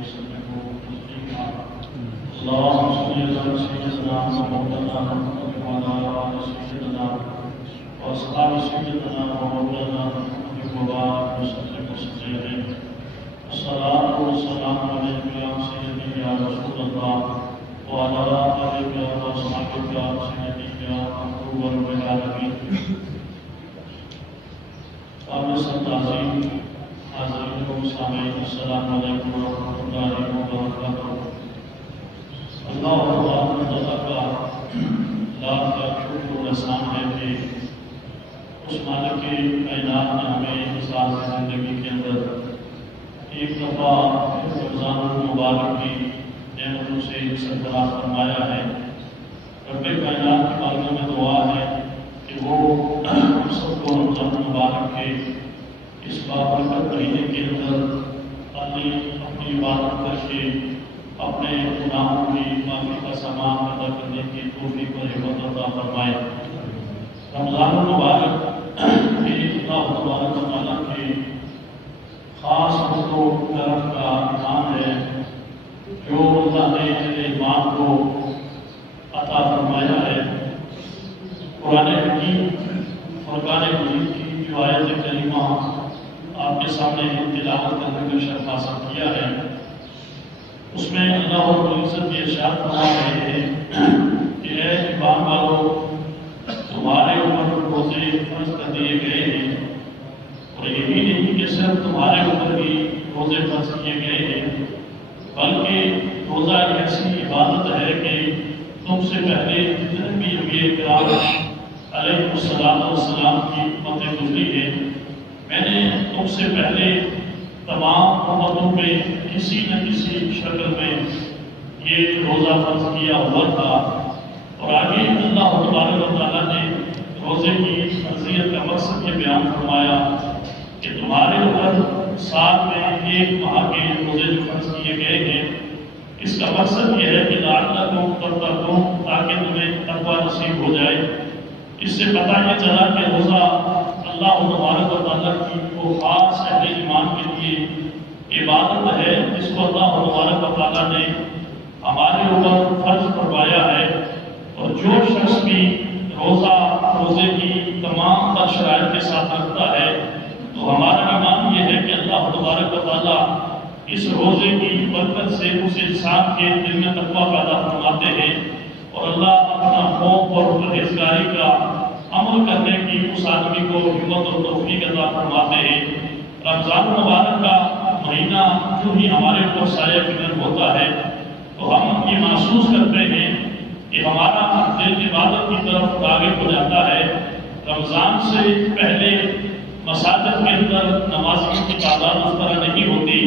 وسلم تسليما اللهم صل على سيدنا ومولانا محمد وعلى آل سيدنا وأصحاب سيدنا ومولانا محمد وبارك وسلم وسلم الصلاة والسلام عليك يا سيدي يا رسول الله وعلى آلك وصحبك يا سيدي يا محبوب رب العالمين تعظیم حاضرین و سامعین السلام علیکم ورحمۃ اللہ وبرکاتہ۔ اللہ تعالیٰ کا لاکھ شکر و احسان ہے کہ اس مالک کائنات نے ہمیں اس عارضی زندگی کے اندر ایک دفعہ رمضان المبارک کی نعمتوں سے سرفراز فرمایا ہے۔ رب کائنات کی بارگاہ میں دعا ہے کہ وہ ہم سب کو رمضان المبارک کے اس بابرکت مہینے کے اندر اپنی عبادت کر کے اپنے گناہوں کی معافی کا سامان ادا کرنے کی توفیق اور ہمت عطا فرمائے۔ رمضان المبارک کے اللہ تبارک و تعالیٰ کے خاص فضل و کرم کا ایمان ہے جو اللہ نے اہل ایمان کو عطا فرمایا ہے۔ قرآن حکیم فرقان مجید کی جو آیت کریمہ آپ کے سامنے تلاوت کرنے کا شرف حاصل کیا ہے، اس میں اللہ رب العزت یہ ارشاد فرما رہے ہیں کہ اے ایمان والو، تمہارے اوپر روزے فرض کر دیے گئے ہیں، اور یہ بھی نہیں کہ صرف تمہارے اوپر ہی روزے فرض کیے گئے ہیں، بلکہ روزہ ایک ایسی عبادت ہے کہ تم سے پہلے جتنے بھی انبیاء کرام علیہ السلام کی امتیں گزری ہے، میں نے تم سے پہلے تمام امتوں پہ کسی نہ کسی شکل میں یہ روزہ فرض کیا ہوا تھا۔ اور آگے اللہ تبارک و تعالیٰ نے روزے کی فرضیت کا مقصد یہ بیان فرمایا کہ تمہارے اوپر سال میں ایک ماہ کے روزے جو فرض کیے گئے ہیں، اس کا مقصد یہ ہے کہ لعلکم تتقون، تاکہ تمہیں تقوی نصیب ہو جائے۔ اس سے پتہ یہ چلا کہ روزہ اللہ تبارک و تعالیٰ کی وہ خاص اہل ایمان کے لیے عبادت ہے جس کو اللہ تبارک و تعالیٰ نے ہمارے اوپر فرض فرمایا ہے۔ اور جو شخص بھی روزے کی تمام تر شرائط کے ساتھ رکھتا ہے تو ہمارا ایمان یہ ہے کہ اللہ تبارک و تعالیٰ اس روزے کی برکت سے اس انسان کے دل میں تقویٰ پیدا فرماتے ہیں، اور اللہ اپنا خوف اور پرہیزگاری کا عمل کرنے کی اس آدمی کو ہمت اور توفیق عطا فرماتے ہیں۔ رمضان مبارک کا مہینہ جو ہی ہمارے اوپر سایہ فکر ہوتا ہے تو ہم یہ محسوس کرتے ہیں کہ ہمارا دل عبادت کی طرف راغب ہو جاتا ہے۔ رمضان سے پہلے مساجد کے اندر نمازیوں کی تعداد اس طرح نہیں ہوتی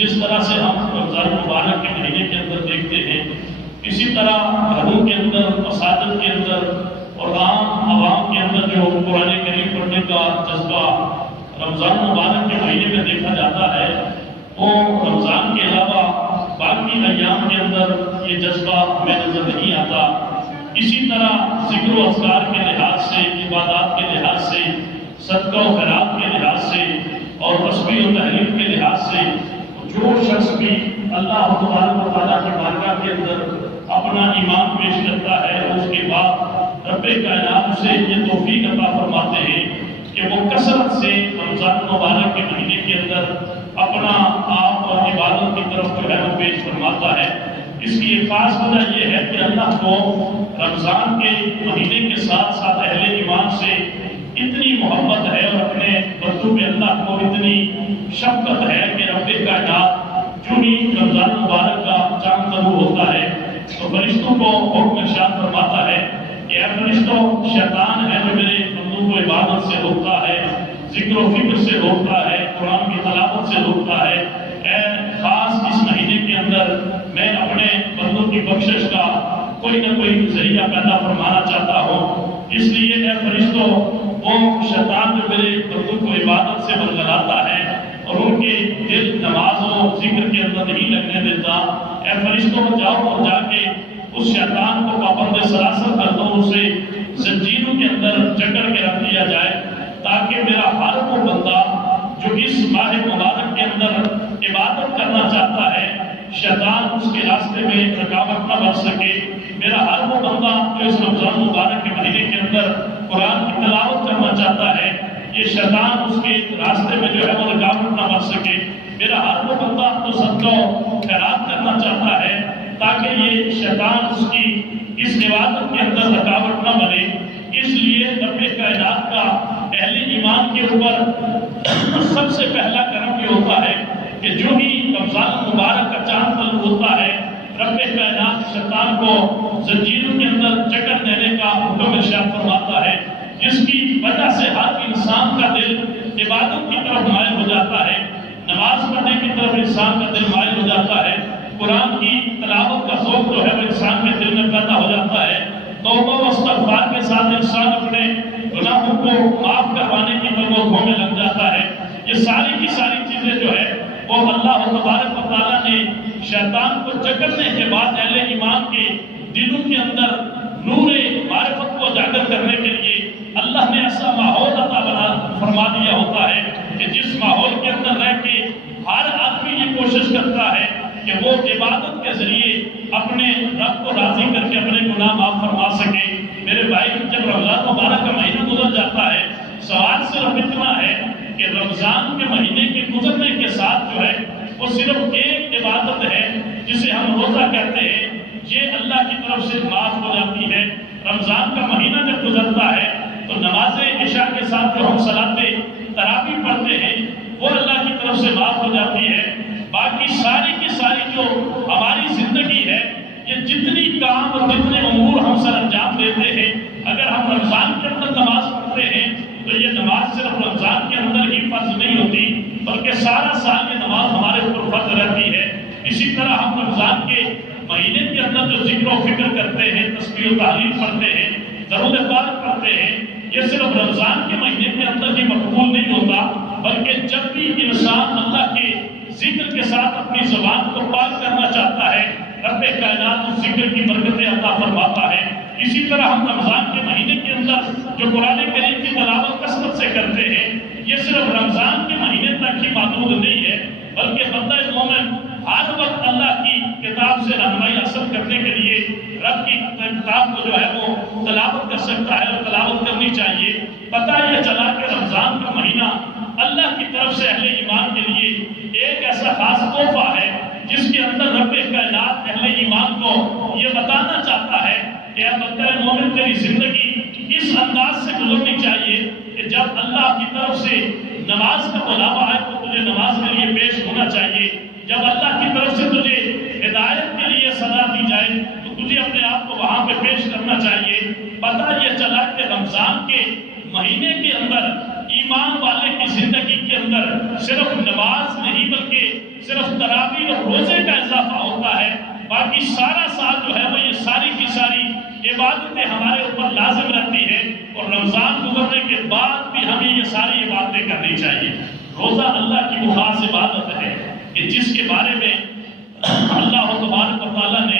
جس طرح سے ہم رمضان مبارک کے مہینے کے اندر دیکھتے ہیں۔ اسی طرح گھروں کے اندر، مساجد کے اندر اور عوام کے اندر جو قرآن کریم پڑھنے کا جذبہ رمضان مبارک کے مہینے میں دیکھا جاتا ہے، وہ رمضان کے علاوہ باقی ایام کے اندر یہ جذبہ ہمیں نظر نہیں آتا۔ اسی طرح ذکر و اذکار کے لحاظ سے، عبادات کے لحاظ سے، صدقہ و خیرات کے لحاظ سے اور تسبیح و تحلیل کے لحاظ سے جو شخص بھی اللہ تبارک و تعالیٰ کی بارگاہ کے اندر اپنا ایمان پیش کرتا ہے، اس کے بعد رب کائنات سے یہ توفیق عطا فرماتے ہیں کہ وہ کثرت سے رمضان مبارک کے مہینے کے اندر اپنا آپ اور عبادت کی طرف جو ہے وہ پیش فرماتا ہے۔ اس کی ایک خاص وجہ یہ ہے کہ اللہ کو رمضان کے مہینے کے ساتھ ساتھ اہل ایمان سے اتنی محبت ہے اور اپنے بندوں پہ اللہ کو اتنی شفقت ہے کہ رب کائنات جو ہی رمضان مبارک کا چاند طلوع ہوتا ہے تو فرشتوں کو حکم ارشاد فرماتا ہے کہ اے فرشتوں، شیطان ہے جو میرے بندوں کو عبادت سے روکتا ہے، ذکر و فکر سے روکتا ہے، قرآن کی تلاوت سے روکتا ہے، اے خاص اس مہینے کے اندر میں اپنے بندوں کی بخشش کا کوئی نہ کوئی ذریعہ پیدا فرمانا چاہتا ہوں۔ اس لیے اے فرشتوں، وہ شیطان جو میرے بندوں کو عبادت سے برگلاتا ہے اور ان کے دل نماز و ذکر کے اندر نہیں لگنے دیتا، اے فرشتوں جاؤ اور جا کے اس شیطان کو پابند سراسر کر دو، اسے زنجیروں کے اندر جکڑ کے رکھ دیا جائے، تاکہ میرا ہر وہ بندہ جو اس ماہ مبارک کے اندر عبادت کرنا چاہتا ہے شیطان اس کے راستے میں رکاوٹ نہ بن سکے۔ میرا ہر وہ بندہ جو اس رمضان مبارک کے مہینے کے اندر قرآن کی تلاوت کرنا چاہتا ہے، یہ شیطان اس کے راستے میں جو ہے وہ رکاوٹ نہ بن سکے۔ میرا ہر وہ بندہ تو صدقہ و خیرات کرنا چاہتا ہے تاکہ یہ شیطان اس کی اس عبادت کے اندر رکاوٹ نہ بنے۔ اس لیے رب کائنات کا اہل ایمان کے اوپر سب سے پہلا کرم یہ ہوتا ہے کہ جو ہی رمضان مبارک کا چاند طلوع ہوتا ہے، رب کائنات شیطان کو زنجیروں کے اندر جکڑ دینے کا حکم ارشاد فرماتا ہے، جس کی وجہ سے ہر انسان کا دل عبادت کی طرف مائل ہو جاتا ہے، نماز پڑھنے کی طرف انسان کا دل مائل ہو جاتا ہے، قرآن کی تلاوت کا ذوق جو ہے وہ انسان کے دل میں پیدا ہو جاتا ہے، توبہ و استغفار کے ساتھ انسان اپنے گناہوں کو معاف کروانے کی طرف میں لگ جاتا ہے۔ یہ ساری کی ساری چیزیں جو ہے وہ اللہ تبارک و تعالیٰ نے شیطان کو جکڑنے کے بعد اہل ایمان کے دلوں کے اندر نور معرفت کو اجاگر کرنے کے لیے اللہ نے ایسا ماحول عطا فرما دیا ہوتا ہے کہ جس ماحول کے اندر رہ کے ہر آدمی یہ کوشش کرتا ہے کہ وہ عبادت کے ذریعے اپنے رب کو راضی کر کے اپنے گناہ معاف فرما سکے۔ میرے بھائی، جب رمضان مبارک کا مہینہ گزر جاتا ہے، سوال صرف اتنا ہے کہ رمضان کے مہینے کے گزرنے کے ساتھ جو ہے وہ صرف ایک عبادت ہے جسے ہم روزہ کہتے ہیں، یہ اللہ کی طرف سے معاف ہو جاتی ہے۔ رمضان کا مہینہ جب گزرتا ہے تو نماز عشاء کے ساتھ جو ہم صلاۃ تراویح پڑھتے ہیں وہ اللہ کی طرف سے معاف ہو جاتی ہے۔ باقی ساری کی ساری جو ہماری زندگی ہے، یہ جتنی کام اور جتنے امور ہم سر انجام دیتے ہیں، اگر ہم رمضان کے اندر نماز پڑھتے ہیں تو یہ نماز صرف رمضان کے اندر ہی فرض نہیں ہوتی، بلکہ سارا سال یہ نماز ہمارے اوپر فرض رہتی ہے۔ اسی طرح ہم رمضان کے مہینے کے اندر جو ذکر و فکر کرتے ہیں، تسبیح و تحلیل پڑھتے ہیں، درود پاک پڑھتے ہیں، یہ صرف رمضان کے مہینے کے اندر ہی مقبول نہیں ہوتا، بلکہ جب بھی انسان اللہ کے ذکر کے ساتھ اپنی زبان کو پاک کرنا چاہتا ہے، رب کائنات اس ذکر کی برکتیں عطا فرماتا ہے۔ اسی طرح ہم رمضان کے مہینے کے اندر جو قرآن کریم کی تلاوت کثرت سے کرتے ہیں، یہ صرف رمضان کے مہینے تک ہی محدود نہیں ہے، بلکہ بندہ مومن ہر وقت اللہ کی کتاب سے رہنمائی حاصل کرنے کے لیے رب کی کتاب کو جو ہے وہ تلاوت کر سکتا ہے اور تلاوت کرنی چاہیے۔ پتہ یہ چلا کہ رمضان کا مہینہ اللہ کی طرف سے اہل ایمان کے لیے ایک ایسا خاص تحفہ ہے جس کے اندر رب کائنات اہل ایمان کو یہ بتانا چاہتا ہے کہ اے بندہ مومن، تیری زندگی اس انداز سے گزرنی چاہیے کہ جب اللہ کی طرف سے نماز کا بلاوا آئے تو تجھے نماز کے لیے پیش ہونا چاہیے، جب اللہ کی طرف سے تجھے ہدایت کے لیے صدا دی جائے تو تجھے اپنے آپ کو وہاں پہ پیش کرنا چاہیے۔ پتہ یہ چلا کہ رمضان کے مہینے کے اندر ایمان والے کی زندگی کے اندر صرف نماز نہیں بلکہ صرف تراویح اور روزے کا اضافہ ہوتا ہے، باقی سارا سال جو ہے وہ یہ ساری کی ساری عبادتیں ہمارے اوپر لازم رہتی ہیں، اور رمضان گزرنے کے بعد بھی ہمیں یہ ساری عبادتیں کرنی چاہیے۔ روزہ اللہ کی وہ خاص عبادت ہے کہ جس کے بارے میں اللہ تبارک و تعالیٰ نے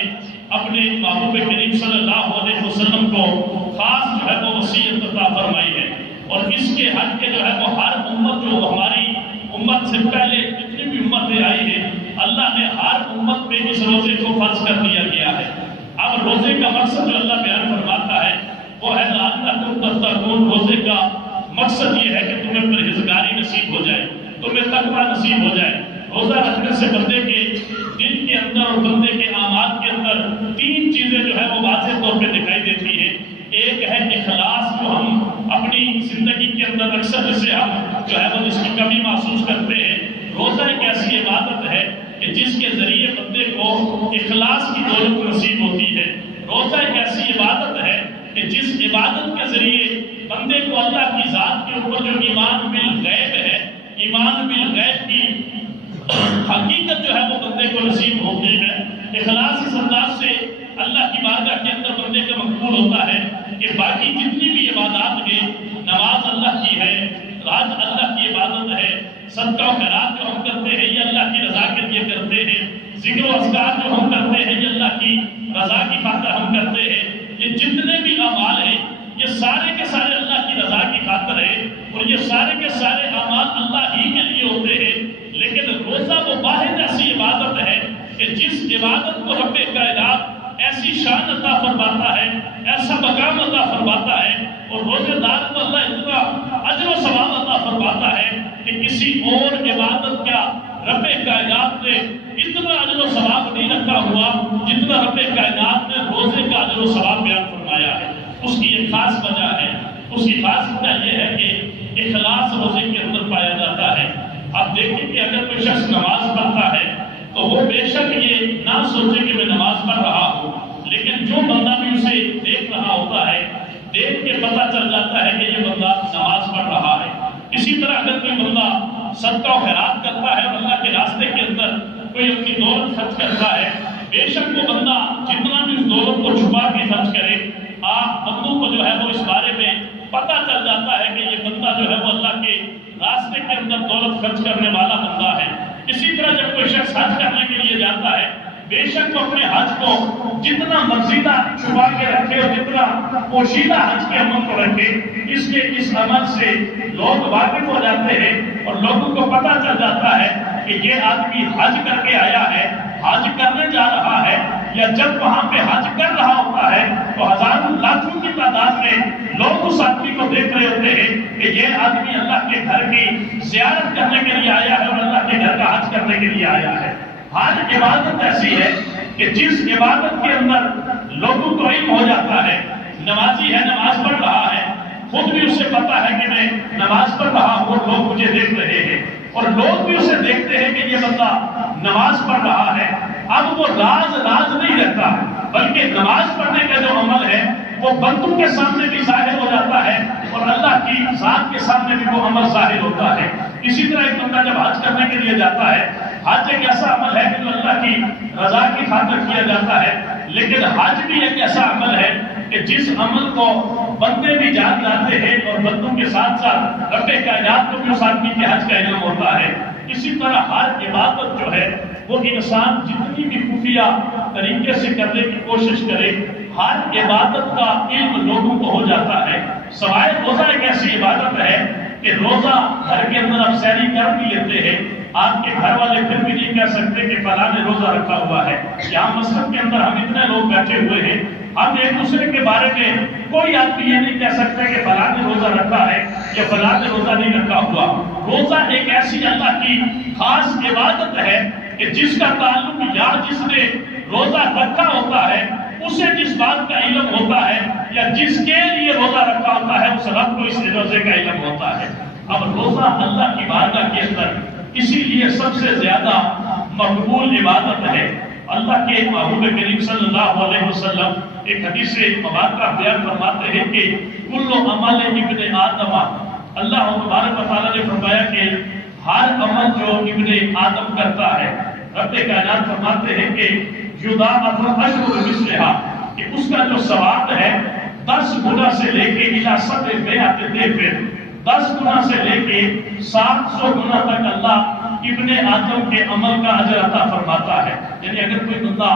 اپنے محبوب کریم صلی اللہ علیہ وسلم کو خاص جو ہے وہ وصیت عطا فرمائی ہے، اور اس کے حق کے جو ہے وہ ہر امت جو ہماری امت سے پہلے جتنی بھی امتیں آئی ہیں، اللہ نے ہر امت پہ اس روزے کو فرض کر دیا گیا ہے۔ اب روزے کا مقصد جو اللہ بیان فرماتا ہے وہ ہے لعلکم تتقون۔ روزے کا مقصد یہ ہے کہ تمہیں پرہیزگاری نصیب ہو جائے، تمہیں تقویٰ نصیب ہو جائے۔ روزہ رکھنے سے بندے کے دل کے اندر اور بندے کے اعمال کے اندر تین چیزیں جو ہے وہ واضح طور پہ دکھائی دیتی ہیں۔ ایک ہے اخلاص، جو ہم اپنی زندگی کے اندر اکثر جسے ہم جو ہے وہ جس کی کمی محسوس کرتے ہیں۔ روزہ ایک ایسی عبادت ہے کہ جس کے ذریعے بندے کو اخلاص کی دولت نصیب ہوتی ہے۔ روزہ ایک ایسی عبادت ہے کہ جس عبادت کے ذریعے بندے کو اللہ کی ذات کے اوپر جو ایمان بالغیب ہے، ایمان بالغیب کی حقیقت جو ہے وہ بندے کو نصیب ہوتی ہے۔ اخلاص اس انداز سے اللہ کی بارگاہ کے اندر بندے کا مقبول ہوتا ہے کہ باقی جتنی بھی عبادات ہیں، نماز اللہ کی ہے، راج اللہ کی عبادت ہے، صدقہ و خیرات جو ہم کرتے ہیں یہ اللہ کی رضا کے لیے کرتے ہیں، ذکر و اذکار جو ہم کرتے ہیں یہ اللہ کی رضا کی خاطر ہم کرتے ہیں، یہ جتنے بھی اعمال ہیں یہ سارے کے سارے اللہ کی رضا کی خاطر ہے، اور یہ سارے کے سارے اعمال اللہ ہی کے لیے ہوتے ہیں۔ لیکن روزہ وہ واحد ایسی عبادت ہے کہ جس عبادت کو رب کائنات ایسی شان عطا فرماتا ہے، ایسا مقام عطا فرماتا ہے، اور روزے دار کو اللہ اتنا اجر و ثواب عطا فرماتا ہے کہ کسی اور عبادت کا رب کائنات نے اتنا اجر و ثواب نہیں رکھا ہوا جتنا رب کائنات نے روزے کا اجر و ثواب بیان فرمایا ہے۔ اس کی ایک خاص وجہ ہے، اس کی خاص وجہ یہ ہے کہ اخلاص روزے کے اندر پایا جاتا ہے۔ آپ دیکھیں کہ اگر کوئی شخص نماز پڑھتا ہے تو وہ بے شک یہ نہ سوچے کہ میں نماز پڑھ رہا ہوں، لیکن جو بندہ بھی اسے دیکھ رہا ہوتا ہے، دیکھ کے پتہ چل جاتا ہے کہ یہ بندہ نماز پڑھ رہا ہے۔ اسی طرح اگر کوئی بندہ صدقہ و خیرات کرتا ہے اور اللہ کے راستے کے اندر کوئی اپنی دولت خرچ کرتا ہے، بے شک وہ بندہ جتنا بھی اس دولت کو چھپا کے خرچ کرے، آپ بندوں کو جو ہے وہ اس بارے میں پتہ چل جاتا ہے کہ یہ بندہ جو ہے وہ اللہ کے راستے کے اندر دولت خرچ کرنے والا بندہ ہے۔ اسی طرح جب کوئی شخص حج کرنے کے لیے جاتا ہے، بے شک وہ اپنے حج کو جتنا مرزیدہ چھپا کے رکھے اور جتنا پوشیدہ حج کے عمل کو رکھے، اس عمل سے لوگ واقف ہو جاتے ہیں اور لوگوں کو پتہ چل جاتا ہے کہ یہ آدمی حج کر کے آیا ہے، حج کرنے جا رہا ہے، یا جب وہاں پہ حج کر رہا ہوتا ہے تو ہزاروں لاکھوں کی تعداد میں لوگ اس آدمی کو دیکھ رہے ہوتے ہیں کہ یہ آدمی اللہ کے گھر کی زیارت کرنے کے لیے آیا ہے اور اللہ کے گھر کا حج کرنے کے لیے آیا ہے۔ حج عبادت ایسی ہے کہ جس عبادت کے اندر لوگوں کو علم ہو جاتا ہے، نمازی ہے، نماز پڑھ رہا ہے، خود بھی اسے پتا ہے کہ میں نماز پڑھ رہا ہوں، لوگ مجھے دیکھ رہے ہیں، اور لوگ بھی اسے دیکھتے ہیں کہ یہ بندہ نماز پڑھ رہا ہے۔ اب وہ راز نہیں رہتا، بلکہ نماز پڑھنے کا جو عمل ہے وہ بندوں کے سامنے بھی ظاہر ہو جاتا ہے اور اللہ کی ذات کے سامنے بھی وہ عمل ظاہر ہوتا ہے۔ اسی طرح ایک بندہ جب حج کرنے کے لیے جاتا ہے، حج ایک ایسا عمل ہے کہ جو اللہ کی رضا کی خاطر کیا جاتا ہے، لیکن حج بھی ایک ایسا عمل ہے کہ جس عمل کو بندے بھی جان جاتے ہیں اور بندوں کے ساتھ ساتھ رب کائنات کو بھی اس آدمی کے حج کا علم ہوتا ہے۔ اسی طرح ہر عبادت جو ہے وہ انسان جتنی بھی خفیہ طریقے سے کرنے کی کوشش کرے، ہر عبادت کا علم لوگوں کو ہو جاتا ہے، سوائے روزہ ایک ایسی عبادت ہے کہ روزہ گھر کے اندر آپ سحری کر بھی لیتے ہیں، آپ کے گھر والے پھر بھی نہیں کہہ سکتے کہ فلاں نے روزہ رکھا ہوا ہے۔ یہاں مسجد کے اندر ہم اتنے لوگ بیٹھے ہوئے ہیں، ہم ایک دوسرے کے بارے میں کوئی آدمی یہ نہیں کہہ سکتا کہ فلاں نے روزہ رکھا ہے یا فلاں نے روزہ نہیں رکھا ہوا۔ روزہ ایک ایسی اللہ کی خاص عبادت ہے کہ جس کا تعلق یا جس نے روزہ رکھا ہوتا ہے اسے جس بات کا علم ہوتا ہے یا جس کے لیے روزہ رکھا ہوتا ہے اس رب کو اس روزے کا علم ہوتا ہے۔ اب روزہ اللہ کی بارگاہ کے اندر اسی لیے سب سے زیادہ مقبول عبادت ہے۔ اللہ کے محبوب کریم صلی اللہ علیہ وسلم ایک حدیث مبارکہ بیان فرماتے ہیں کہ کل عمل ابن آدم، اللہ تبارک و تعالیٰ نے فرمایا کہ ہر عمل جو ابن آدم کرتا ہے، رب کائنات فرماتے ہیں کہ یضاعف اجر مثلھا، کہ اس کا جو ثواب ہے 10 گنا سے لے کے الی 700 ضعف، 10 گنا سے لے کے 700 گنا تک اللہ ابن آدم کے عمل کا اجر عطا فرماتا ہے۔ یعنی اگر کوئی بندہ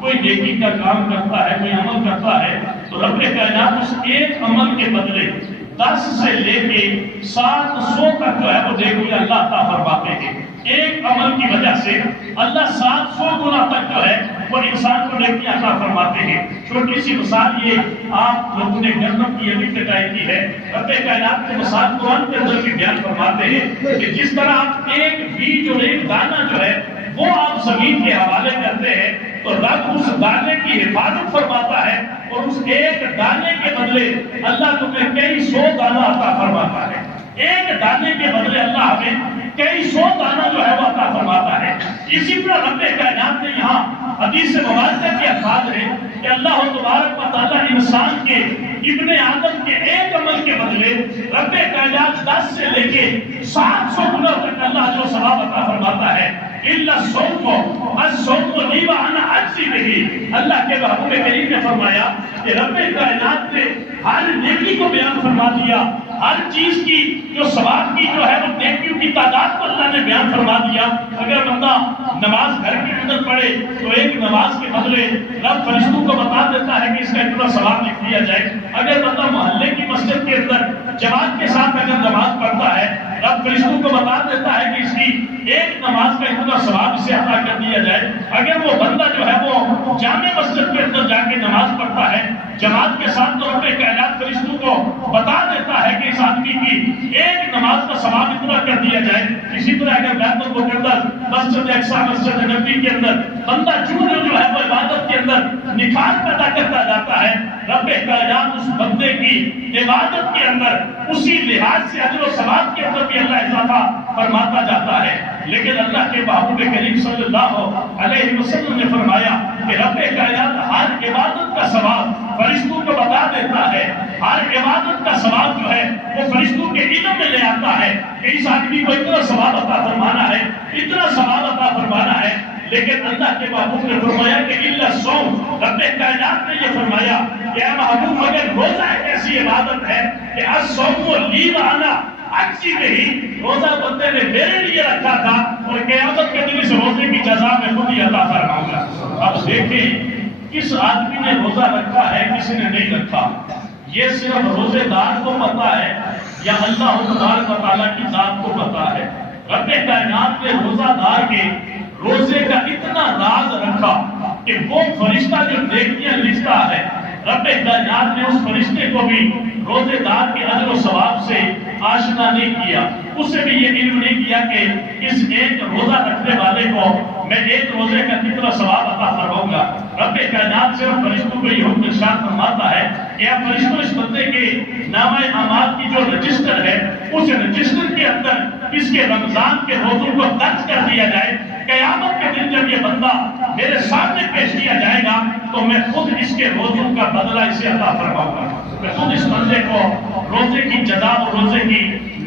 کوئی نیکی کا کام کرتا ہے، کوئی عمل کرتا ہے، تو رب کائنات اس ایک عمل کے بدلے 10 سے لے کے 700 تک جو ہے وہ نیکی اللہ عطا فرماتے ہیں۔ ایک عمل کی وجہ سے اللہ 700 گنا تک جو ہے وہ انسان کو نیکی عطا فرماتے ہیں۔ چھوٹی سی مثال یہ آپ لوگوں نے گندم کی ابھی کٹائی کی ہے، رب کائنات کی مثال قرآن کے اندر بھی بیان فرماتے ہیں کہ جس طرح آپ ایک بیج اور ایک دانہ جو ہے وہ آپ زمین کے حوالے کرتے ہیں تو رب اس دانے کی حفاظت فرماتا ہے اور اس ایک دانے کے بدلے اللہ تمہیں کئی 100 دانہ عطا فرماتا ہے۔ ایک دانے کے بدلے اللہ ہمیں کئی 100 دانہ جو ہے وہ عطا فرماتا ہے۔ اسی طرح رب کائنات نے یہاں حدیث مبارکہ کے الفاظ ہیں کہ اللہ تبارک و تعالیٰ انسان کے ابن آدم کے ایک عمل کے بدلے رب کائنات 10 سے لے کے 700 گنا تک اللہ جو ثواب عطا فرماتا ہے۔ الا الصوم الصوم لی وانا اجزی بہ، اللہ کے محبوب کریم نے فرمایا کہ رب کائنات نے ہر نیکی کو بیان فرما دیا، ہر چیز کی جو ثواب کی جو ہے وہ نیکیوں کی تعداد کو اللہ نے بیان فرما دیا۔ اگر بندہ نماز گھر کے اندر پڑھے تو ایک نماز کے بدلے رب فرشتوں کو بتا دیتا ہے کہ اس کا اتنا ثواب لکھ دیا جائے۔ اگر بندہ محلے کی مسجد کے اندر جماعت کے ساتھ اگر نماز پڑھتا ہے، رب فرشتوں کو بتا دیتا ہے کہ اس کی ایک نماز کا اتنا ثواب اسے عطا کر دیا جائے، اگر وہ بندہ جو ہے وہ جامع مسجد کے اندر جا کے نماز پڑھتا ہے جماعت کے ساتھ، تو رب کائنات فرشتوں کو بتا دیتا ہے کہ اس آدمی کی ایک نماز کا ثواب اتنا کر دیا جائے۔ اسی طرح اگر بیت المقدس مسجد اقصی مسجد نبوی کے اندر بندہ جو ہے وہ عبادت کے اندر نکھار پیدا کرتا جاتا ہے، رب کائنات اس بندے کی عبادت کے اندر اسی لحاظ سے اجر و ثواب کے اندر بھی اللہ اضافہ فرماتا جاتا ہے۔ لیکن اللہ کے محبوب کریم صلی اللہ علیہ وسلم نے فرمایا کہ رب کائنات ہر عبادت کا ثواب فرشتوں کو بتا دیتا ہے، ہر عبادت کا ثواب جو ہے وہ فرشتوں کے علم میں لے آتا ہے کہ اس آدمی کو اتنا ثواب عطا فرمانا ہے، اتنا ثواب عطا فرمانا ہے۔ لیکن اللہ کے محبوب نے فرمایا کہ الا الصوم، رب کائنات نے یہ فرمایا کہ اے محبوب مگر روزہ ایک ایسی عبادت ہے کہ الصوم لی وانا اچھی نہیں، روزہ بندے نے میرے لیے رکھا تھا اور قیامت کے دن اس روزے کی جزا میں خود ہی عطا فرماؤں گا۔ اب دیکھیں کس آدمی نے روزہ رکھا ہے کسی نے نہیں رکھا، یہ صرف روزے دار کو پتا ہے یا اللہ تبارک و تعالیٰ کی ذات کو پتا ہے۔ رب کائنات نے روزہ دار کے روزے کا اتنا راز رکھا کہ وہ فرشتہ جو نیکیاں لکھتا ہے، رب کائنات نے اس فرشتے کو بھی روزے دار کے اجر و ثواب سے آشنا نہیں کیا، اسے بھی یہ علم نہیں کیا کہ اس ایک روزہ رکھنے والے کو میں ایک روزے کا کتنا ثواب عطا فرماؤں گا۔ رب کائنات صرف فرشتوں کو یہ حکم ارشاد فرماتا ہے کہ آپ فرشتوں اس بندے کے نامہ اعمال کی جو رجسٹر ہے اس رجسٹر کے اندر اس کے رمضان کے روزوں کو درج کر دیا جائے، قیامت کے دن جب یہ بندہ میرے سامنے پیش کیا جائے گا تو میں خود اس کے روزوں کا بدلہ اسے عطا فرماؤں گا، میں خود اس بندے کو روزے کی جزا اور روزے کی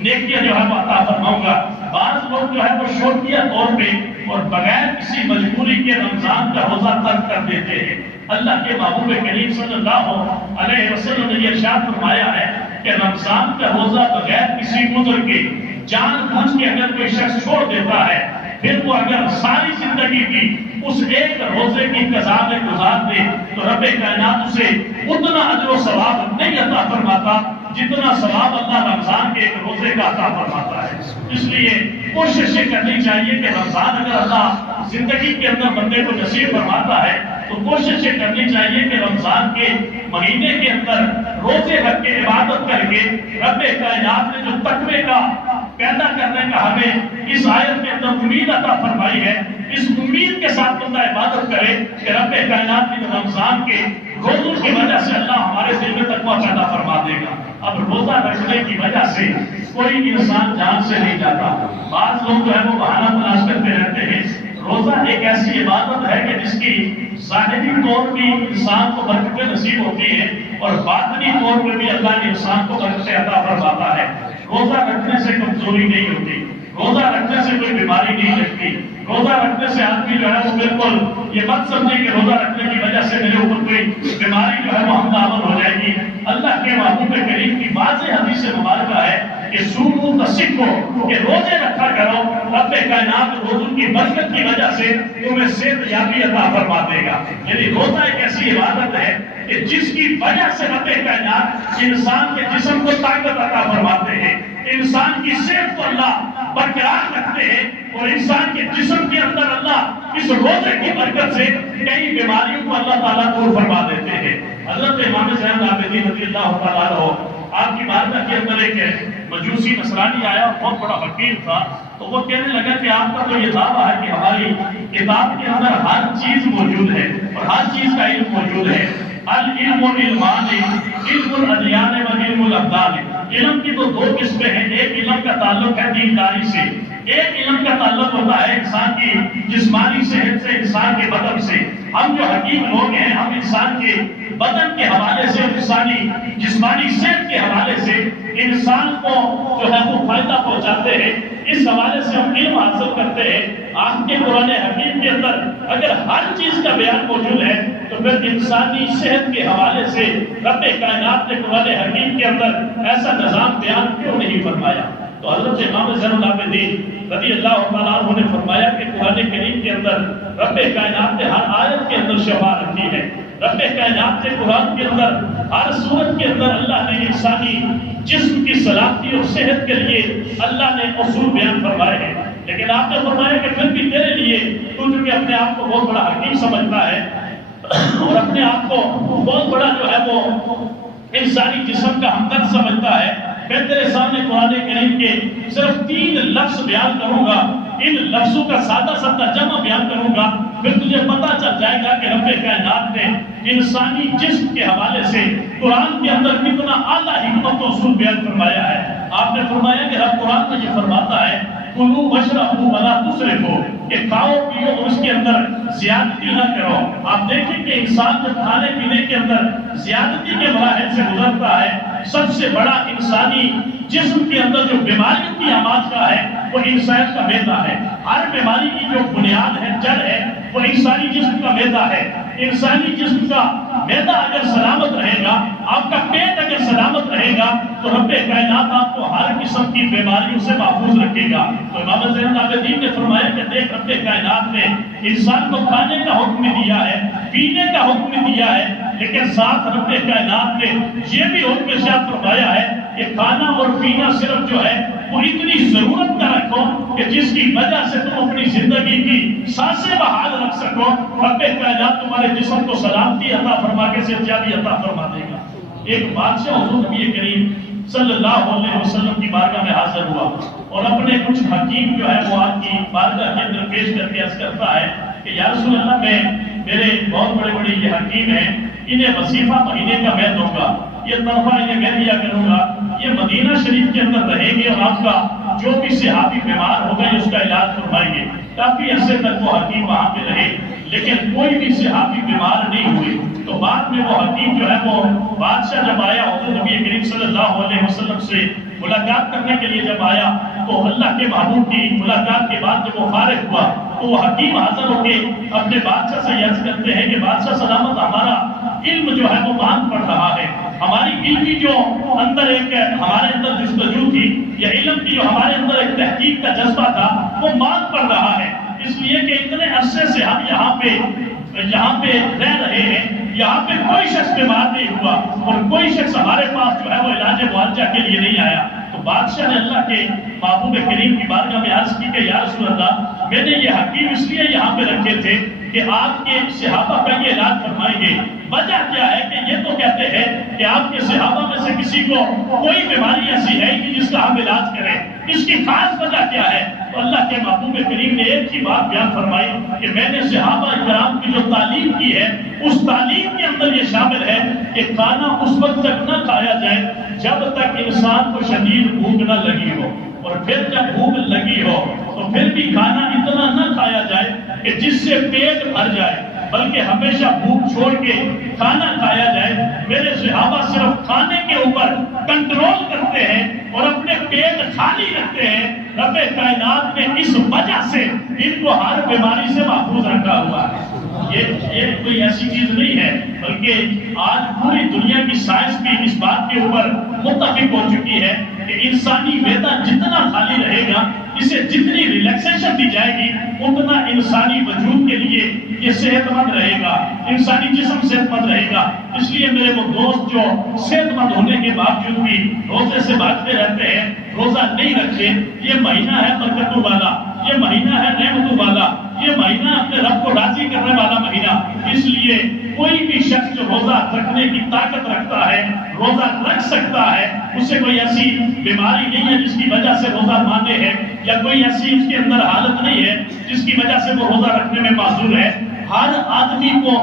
نیکیاں جو ہے وہ عطا فرماؤں گا۔ بعض لوگ جو ہے وہ شوقیہ طور پہ اور بغیر کسی مجبوری کے رمضان کا روزہ ترک کر دیتے ہیں۔ اللہ کے محبوب کریم صلی اللہ علیہ وسلم نے یہ ارشاد فرمایا ہے کہ رمضان کا روزہ بغیر کسی عذر کے جان بوجھ کے اگر کوئی شخص چھوڑ دیتا ہے، پھر وہ اگر ساری زندگی کی اس ایک روزے کی قضا میں گزار دے تو رب کائنات اسے اتنا اجر و ثواب نہیں عطا فرماتا جتنا ثواب اللہ رمضان کے ایک روزے کا عطا فرماتا ہے۔ اس لیے کوششیں کرنی چاہیے کہ رمضان اگر اللہ زندگی کے اندر بندے کو نصیب فرماتا ہے تو کوششیں کرنی چاہیے کہ رمضان کے مہینے کے اندر روزے رکھ کے عبادت کر کے رب کائنات نے جو تقوی کا پیدا کرنے کا ہمیں اس آیت کے اندر امید عطا فرمائی ہے، اس امید کے ساتھ بندہ عبادت کرے کہ رب کائنات کی رمضان کے روزوں کی وجہ سے اللہ ہمارے دل میں تقویٰ پیدا فرما دے گا۔ اب روزہ رکھنے کی وجہ سے کوئی انسان جان سے نہیں جاتا۔ بعض لوگ جو ہے وہ بہانہ تلاش کرتے رہتے ہیں۔ روزہ ایک ایسی عبادت ہے کہ جس کی ظاہری طور بھی انسان کو برکتیں نصیب ہوتی ہیں اور باطنی طور پہ بھی اللہ نے انسان کو برکتیں عطا فرماتا ہے۔ روزہ رکھنے سے کمزوری نہیں ہوتی، روزہ رکھنے سے کوئی بیماری نہیں لگتی، روزہ رکھنے سے آدمی جو ہے وہ بالکل یہ مت سمجھے کہ روزہ رکھنے کی وجہ سے میرے اوپر کوئی بیماری جو ہے وہ حملہ ہو جائے گی۔ اللہ کے محبوب کریم کی واضح حدیث مبارکہ ہے کہ صوموا تصحوا، کہ روزے رکھا کرو، رب کائنات روزوں کی برکت کی وجہ سے تمہیں صحت یابی عطا فرما دے گا۔ یعنی روزہ ایک ایسی عبادت ہے کہ جس کی وجہ سے رب کائنات انسان کے جسم کو طاقت عطا فرماتے ہیں، انسان کی صحت کو اللہ برقرار رکھتے ہیں اور انسان کے جسم کے اندر اللہ اس روزے کی برکت سے کئی بیماریوں کو اللہ تعالیٰ دور فرما دیتے ہیں۔ حضرت امام زین العابدین رضی اللہ تعالیٰ عنہ آپ کی بارگاہ کے اندر ایک مجوسی نصرانی آیا، بہت بڑا حکیم تھا، تو وہ کہنے لگا کہ آپ کا تو یہ دعویٰ ہے کہ ہماری کتاب کے اندر ہر چیز موجود ہے اور ہر چیز کا علم موجود ہے۔ العلم علمان، علم الادیان و علم الابدان۔ علم کی تو دو قسمیں ہیں، ایک علم کا تعلق ہے دینداری سے، ایک علم کا تعلق ہوتا ہے انسان کی جسمانی صحت سے، انسان کے بدن سے۔ ہم جو حکیم لوگ ہیں ہم انسان کے بدن کے حوالے سے، انسانی جسمانی صحت کے حوالے سے انسان کو جو ہے وہ فائدہ پہنچاتے ہیں، اس حوالے سے ہم علم حاصل کرتے ہیں۔ آپ کے قرآن حکیم کے اندر اگر ہر چیز کا بیان موجود ہے تو پھر انسانی صحت کے حوالے سے رب کائنات نے قرآن حکیم کے اندر ایسا نظام بیان کیوں نہیں فرمایا؟ تو حضرت امام زین العابدین رضی اللہ تعالیٰ عنہ نے فرمایا کہ قرآن کریم کے اندر رب کائنات نے ہر آیت کے اندر شفا رکھی ہے، رب کائنات نے قرآن کے اندر ہر سورت کے اندر اللہ نے انسانی جسم کی سلامتی اور صحت کے لیے اللہ نے اصول بیان فرمائے ہیں۔ لیکن آپ نے فرمایا کہ پھر بھی تیرے لیے تو چونکہ اپنے آپ کو بہت بڑا حکیم سمجھتا ہے اور اپنے آپ کو بہت بڑا جو ہے وہ انسانی جسم کا ہمدرد سمجھتا ہے، میں تیرے سامنے قرآن کریم کے صرف 3 لفظ بیان کروں گا، ان لفظوں کا سادہ سادہ جمع بیان کروں گا، پھر تجھے پتہ چل جائے گا کہ رب کائنات نے انسانی جسم کے حوالے سے قرآن کے اندر کتنا اعلیٰ حکمت و اصول بیان فرمایا ہے۔ آپ نے فرمایا کہ رب قرآن میں یہ فرماتا ہے کلوا واشربوا ولا تسرفوا، کہ کھاؤ پیو اور اس کے اندر زیادتی نہ کرو۔ آپ دیکھیں کہ انسان جب کھانے پینے کے اندر زیادتی کے مراحل سے گزرتا ہے، سب سے بڑا انسانی جسم کے اندر جو بیماریوں کی آماج کا ہے وہ انسان کا معدہ ہے۔ ہر بیماری کی جو بنیاد ہے، جڑ ہے، وہ انسانی جسم کا معدہ ہے۔ انسانی جسم کا معدہ اگر سلامت رہے گا، آپ کا پیٹ اگر سلامت رہے گا، تو رب کائنات آپ کو ہر قسم کی بیماریوں سے محفوظ رکھے گا۔ تو امام زین العابدین نے فرمایا کہ دیکھ رب کائنات نے انسان کو کھانے کا حکم دیا ہے، پینے کا حکم دیا ہے، لیکن ساتھ رب کائنات نے یہ بھی حکم ارشاد فرمایا ہے کہ کھانا اور پینا صرف جو ہے وہ اتنی ضرورت کا رکھو کہ جس کی وجہ سے تم اپنی زندگی کی سانسیں بحال رکھ سکو۔ رب کائنات تمہارے جسم کو سلامتی عطا فرما کے صحتیابی عطا فرما دے گا۔ ایک بادشاہ حضور نبی کریم صلی اللہ علیہ وسلم کی بارگاہ میں حاضر ہوا اور اپنے کچھ حکیم جو ہے وہ آپ کی بارگاہ کے اندر پیش کر کے عرض کرتا ہے کہ یا رسول اللہ، میرے بہت بڑے بڑے یہ حکیم ہیں، انہیں وظیفہ مہینے کا میں دوں گا، یہ تنخواہ انہیں میں دیا کروں گا، یہ مدینہ شریف کے اندر رہیں گے اور آپ کا جو بھی صحابی بیمار ہو گئے اس کا علاج فرمائیں گے۔ کافی عرصے تک وہ حکیم وہاں پہ رہے، لیکن کوئی بھی صحابی بیمار نہیں ہوئے۔ تو بعد میں وہ حکیم جو ہے وہ بادشاہ جب آیا حضور نبی کریم صلی اللہ علیہ وسلم سے ملاقات کرنے کے لیے جب آیا، تو اللہ کے محبوب کی ملاقات کے بعد جب وہ فارغ ہوا تو وہ حکیم حاضر ہو کے اپنے بادشاہ سے عرض کرتے ہیں کہ بادشاہ سلامت، ہمارا علم جو ہے وہ مانگ پڑ رہا ہے، ہماری علمی جو اندر ایک ہمارے اندر جستجو تھی یا علم کی جو ہمارے اندر ایک تحقیق کا جذبہ تھا وہ مانگ پڑ رہا ہے، اس لیے کہ اتنے عرصے سے ہم یہاں پہ رہ رہے ہیں، یہاں پہ کوئی شخص بیمار نہیں ہوا اور کوئی شخص ہمارے پاس جو ہے وہ علاج معالجہ کے لیے نہیں آیا۔ تو بادشاہ نے اللہ کے محبوب کریم کی بارگاہ میں عرض کی کہ یا رسول اللہ، میں نے یہ حکیم اس لیے یہاں پہ رکھے تھے کہ آپ کے صحابہ کا یہ علاج فرمائیں گے۔ وجہ کیا ہے کہ یہ تو کہتے ہیں کہ آپ کے صحابہ میں سے کسی کو کوئی بیماری ایسی ہے کہ جس کا ہم علاج کریں، اس کی خاص وجہ کیا ہے؟ تو اللہ کے محبوب کریم نے ایک ہی بات بیان فرمائی کہ میں نے صحابہ کرام کی جو تعلیم کی ہے اس تعلیم کے اندر یہ شامل ہے کہ کھانا اس وقت تک نہ کھایا جائے جب تک انسان کو شدید بھوک نہ لگی ہو، اور پھر جب بھوک لگی ہو تو پھر بھی کھانا اتنا نہ کھایا جائے کہ جس سے پیٹ بھر جائے، بلکہ ہمیشہ بھوک چھوڑ کے کھانا کھایا جائے۔ میرے صحابہ صرف کھانے کے اوپر کنٹرول کرتے ہیں اور اپنے پیٹ خالی رکھتے ہیں۔ رب کائنات نے اس وجہ سے ان کو ہر بیماری سے محفوظ رکھا ہوا ہے۔ یہ کوئی ایسی چیز نہیں ہے، بلکہ آج پوری دنیا کی سائنس بھی اس بات کے اوپر متفق ہو چکی ہے کہ انسانی معدہ جتنا خالی رہے گا، اسے جتنی ریلیکسیشن دی جائے گی، اتنا انسانی وجود کے لیے یہ صحت مند رہے گا، انسانی جسم صحت مند رہے گا۔ اس لیے میرے وہ دوست جو صحت مند ہونے کے باوجود بھی روزے سے بھاگتے رہتے ہیں، روزہ نہیں رکھتے، یہ مہینہ ہے برکتوں والا، یہ مہینہ ہے نعمتوں والا، یہ مہینہ اپنے رب کو راضی کرنے والا مہینہ۔ اس لیے کوئی بھی شخص جو روزہ رکھنے کی طاقت رکھتا ہے، روزہ رکھ سکتا ہے، اسے کوئی ایسی بیماری نہیں ہے جس کی وجہ سے روزہ ماندے ہے، یا کوئی ایسی اس کے اندر حالت نہیں ہے جس کی وجہ سے وہ روزہ رکھنے میں معذور ہے۔ ہر آدمی کو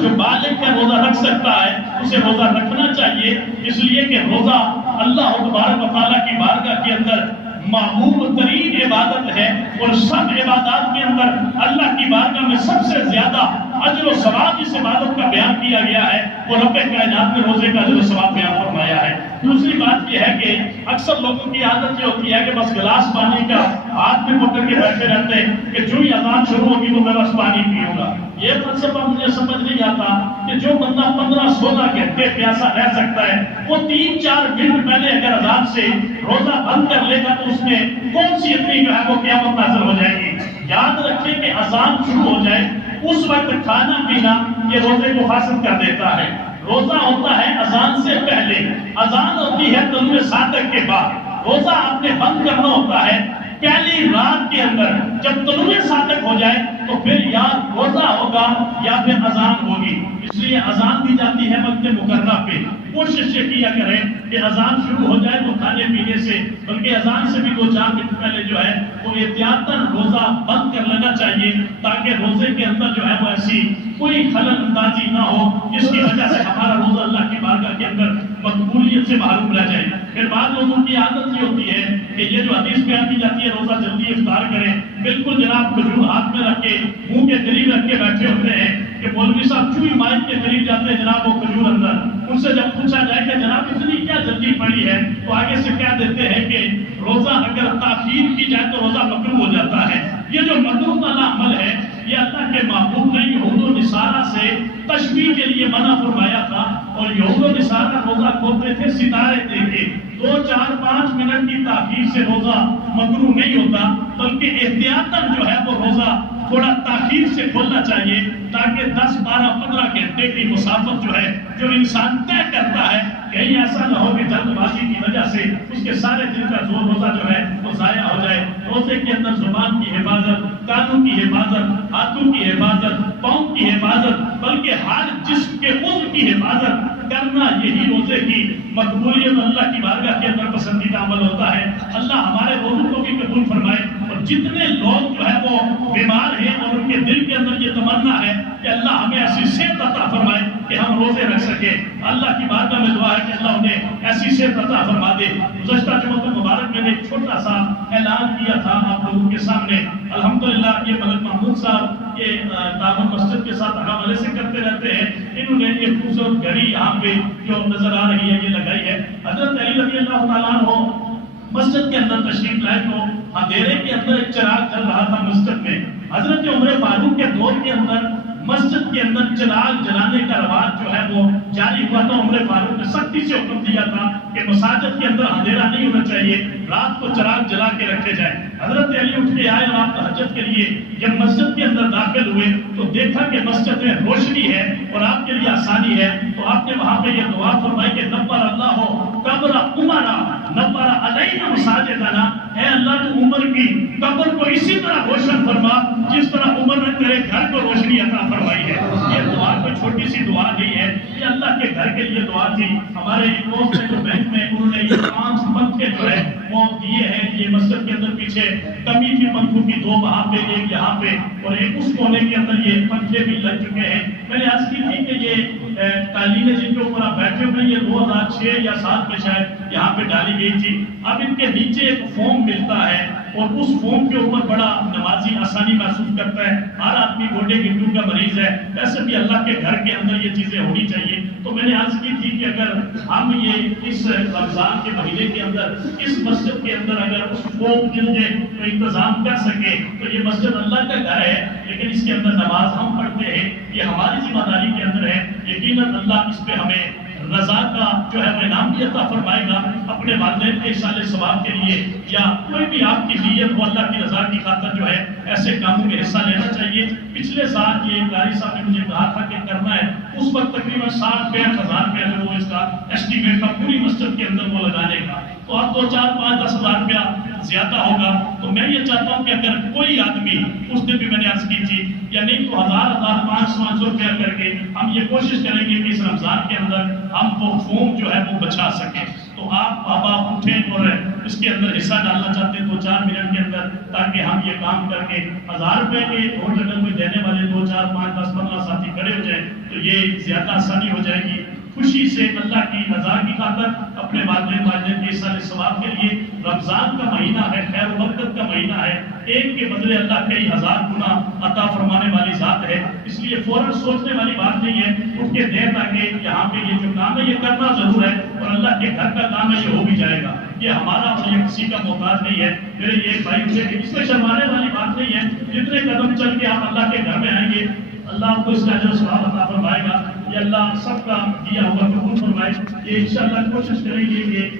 جو بالغ ہے روزہ رکھ سکتا ہے، اسے روزہ رکھنا چاہیے، اس لیے کہ روزہ اللہ تبارک و تعالیٰ کی بارگاہ کے اندر معمول ترین عبادت ہے، اور سب عبادات کے اندر اللہ کی بارگاہ میں سب سے زیادہ اجر و ثواب اس عبادت کا بیان کیا گیا ہے، اور رب کائنات نے روزے کا اجر و ثواب بیان فرمایا ہے۔ دوسری بات یہ ہے کہ اکثر لوگوں کی عادت یہ ہوتی ہے کہ بس گلاس پانی کا ہاتھ میں پکڑ کے بیٹھے رہتے ہیں کہ جو ہی اذان شروع ہوگی تو میں بس پانی پیوں گا۔ یہ فلسفہ مجھے سمجھ نہیں آتا کہ جو بندہ 15-16 گھنٹے پیاسا رہ سکتا ہے، وہ 3-4 منٹ پہلے اگر اذان سے روزہ بند کر لے گا تو اس میں کون سی اتنی جو ہے وہ قیامت نازل ہو جائے گی۔ یاد رکھیں کہ اذان شروع ہو جائے اس وقت کھانا پینا یہ روزے کو فاسد کر دیتا ہے۔ روزہ ہوتا ہے اذان سے پہلے، اذان ہوتی ہے طلوع صادق کے بعد۔ روزہ آپ نے بند کرنا ہوتا ہے پہلی رات کے اندر جب طلوع صادق ہو جائے تو پھر یا روزہ ہوگا یا پھر اذان ہوگی. اس لیے اذان دی جاتی ہے وقت مقررہ پہ. کوشش یہ کیا کریں کہ اذان شروع ہو جائے تو کھانے پینے سے بلکہ اذان سے بھی 2-4 منٹ پہلے جو ہے وہ احتیاطاً روزہ بند کر لینا چاہیے تاکہ روزے کے اندر جو ہے وہ ایسی کوئی خلل اندازی نہ ہو جس کی وجہ سے ہمارا روزہ اللہ کی بارگاہ کے اندر مقبولیت سے محروم رہ جائے. پھر بعض لوگوں کی عادت یہ ہوتی ہے کہ یہ جو حدیث بیان کی جاتی ہے روزہ جلدی افطار کریں, بالکل جناب کھجور ہاتھ میں رکھ کے منہ کے قریب رکھ کے بیٹھے ہوتے ہیں کہ مولوی صاحب چوئی مائک کے قریب جاتے ہیں جناب وہ کھجور اندر. ان سے جب پوچھا جائے کہ جناب اتنی کیا جلدی پڑی ہے تو آگے سے کیا دیتے ہیں کہ روزہ اگر تاخیر کی جائے تو روزہ مکروہ ہو جاتا ہے. یہ جو مکروہ والا عمل ہے یہ اللہ کے محبوب نے یہود و نصارہ سے تشبیہ کے لیے منع فرمایا تھا, اور یہود و نصارہ روزہ کھولتے تھے ستارے دیکھ کے. 2-4-5 منٹ کی تاخیر سے روزہ مکروہ نہیں ہوتا بلکہ احتیاطاً جو ہے وہ روزہ تھوڑا تاخیر سے کھولنا چاہیے تاکہ 10-12-15 گھنٹے کی مسافت جو ہے جو انسان طے کرتا ہے کہیں ایسا نہ ہو کہ جلد بازی کی وجہ سے اس کے سارے دن کا زور روزہ جو ہے وہ ضائع ہو جائے. روزے کے اندر زبان کی حفاظت, کانوں کی حفاظت, ہاتھوں کی حفاظت, پاؤں کی حفاظت, بلکہ ہر جسم کے عضو کی حفاظت کرنا یہی روزے کی مقبولیت اللہ کی بارگاہ کے اندر پسندیدہ عمل ہوتا ہے. اللہ ہمارے روزوں کو بھی قبول فرمائے. اور جتنے لوگ جو ہے وہ بیمار ہیں اور ان کے دل کے اندر یہ تمنا ہے کہ اللہ ہمیں ایسی صحت عطا فرمائے کہ ہم روزے رکھ سکیں, اللہ کی بارگاہ میں دعا ہے کہ اللہ انہیں ایسی صحت عطا فرما دے. گزشتہ جمعہ مبارک میں نے ایک چھوٹا سا اعلان کیا تھا آپ لوگوں کے سامنے. الحمدللہ یہ ملک محمود صاحب یہ تعاون مسجد کے ساتھ حوالے سے کرتے رہتے ہیں. انہوں نے ایک خوبصورت گھڑی یہاں پہ جو نظر آ رہی ہے یہ لگائی ہے. حضرت علی رضی اللہ تعالیٰ عنہ مسجد کے اندر تشریف لائے تو اندھیرے کے اندر ایک چراغ چل رہا تھا مسجد میں. حضرت عمر فاروق کے دور کے اندر مسجد کے اندر چراغ جلانے کا رواج جو ہے وہ جاری ہوا تھا. عمر فاروق نے سختی سے حکم دیا تھا کہ مساجد کے اندر اندھیرا نہیں ہونا چاہیے, رات کو چراغ جلا کے رکھے جائیں. حضرت علی اٹھ کے آئے اور آپ تہجد کے لیے جب مسجد کے اندر داخل ہوئے تو دیکھا کہ مسجد میں روشنی ہے اور آپ کے لیے آسانی ہے, تو آپ نے وہاں پہ یہ دعا فرمائی کہ نبر اللہ قبر عمرہ نبر علینا مساجدنا, اے اللہ تو عمر کی قبر کو اسی طرح روشن فرما جس طرح عمر نے تیرے گھر کو روشنی عطا فرمائی ہے. یہ دعا کوئی چھوٹی سی دعا نہیں ہے, یہ اللہ کے گھر کے لیے دعا تھی. ہمارے ایک دوست نے جو بینک میں انہوں نے یہ 5 پنکھے جو ہے وہ دیے ہیں. یہ مسجد کے اندر پیچھے کمی تھی پنکھوں کی, 2 وہاں پہ ایک یہاں پہ اور ایک اس کونے کے اندر یہ پنکھے بھی لگ چکے ہیں. میں نے عرض کی تھی کہ یہ قالینیں جن کے اوپر آپ بیٹھے ہوئے یہ 2006 یا 7 میں شاید یہاں پہ ڈالی گئی تھی. اب ان کے نیچے ایک فوم ملتا ہے اور اس فوم کے اوپر بڑا نمازی آسانی محسوس کرتا ہے. ہر آدمی گوڈے گنٹو کا مریض ہے, ویسے بھی اللہ کے گھر کے اندر یہ چیزیں ہونی چاہیے. تو میں نے عرض کی تھی کہ اگر ہم یہ اس رمضان کے مہینے کے اندر اس مسجد کے اندر اگر اس فوم مل جائے تو انتظام کر سکے تو یہ مسجد اللہ کا گھر ہے لیکن اس کے اندر نماز ہم پڑھتے ہیں, یہ ہماری ذمہ داری کے اندر ہے. یقیناً اللہ اس پہ ہمیں رضا کا جو ہے وہ انعام بھی عطا فرمائے گا. اپنے والدین کے اصالِ ثواب کے لیے یا کوئی بھی آپ کی نیت ہو اللہ کی رضا کی خاطر جو ہے ایسے کاموں میں حصہ لینا چاہیے. پچھلے سال یہ قاری صاحب نے مجھے کہا تھا کہ کرنا ہے, اس وقت تقریباً 60-65 ہزار روپیہ جو وہ اس کا ایسٹیمیٹ تھا پوری مسجد کے اندر وہ لگانے کا. تو اب 2-4-5-10 ہزار روپیہ زیادہ ہوگا. تو میں یہ چاہتا ہوں کہ اگر کوئی آدمی, اس دن بھی میں نے عرض کی تھی, یا نہیں تو 1000-500 روپیہ کر کے ہم یہ کوشش کریں گے کہ اس رمضان کے اندر ہم وہ فوم جو ہے وہ بچا سکیں. تو آپ اٹھیں اور اس کے اندر حصہ ڈالنا چاہتے ہیں 2-4 منٹ کے اندر تاکہ ہم یہ کام کر کے 1000 روپے کے نوٹ اگر کوئی دینے والے 2-4-5-10-15 ساتھی کھڑے ہو جائیں تو یہ زیادہ آسانی ہو جائے گی. خوشی سے اللہ کی رضا کی خاطر اپنے والدین کے اصالِ ثواب کے لیے. رمضان کا مہینہ ہے, خیر و برکت کا مہینہ ہے, ایک کے بدلے اللہ کئی 1000 گنا عطا فرمانے والی ذات ہے. اس لیے فوراً سوچنے والی بات نہیں ہے, اٹھ کے دیر تاکہ یہاں پہ یہ جو کام ہے یہ کرنا ضرور ہے اور اللہ کے گھر کا کام ہے یہ ہو بھی جائے گا. یہ ہمارا اور یہ کسی کا محتاج نہیں ہے. میرے یہ بھائی مجھے اس میں شرمانے والی بات نہیں ہے. جتنے قدم چل کے آپ اللہ کے گھر میں آئیں گے اللہ آپ کو اس کا اجر و ثواب عطا فرمائے گا. یہ اللہ سب کا دیا ہوا قبول فرمائے. یہ انشاءاللہ کوشش کریں گے کہ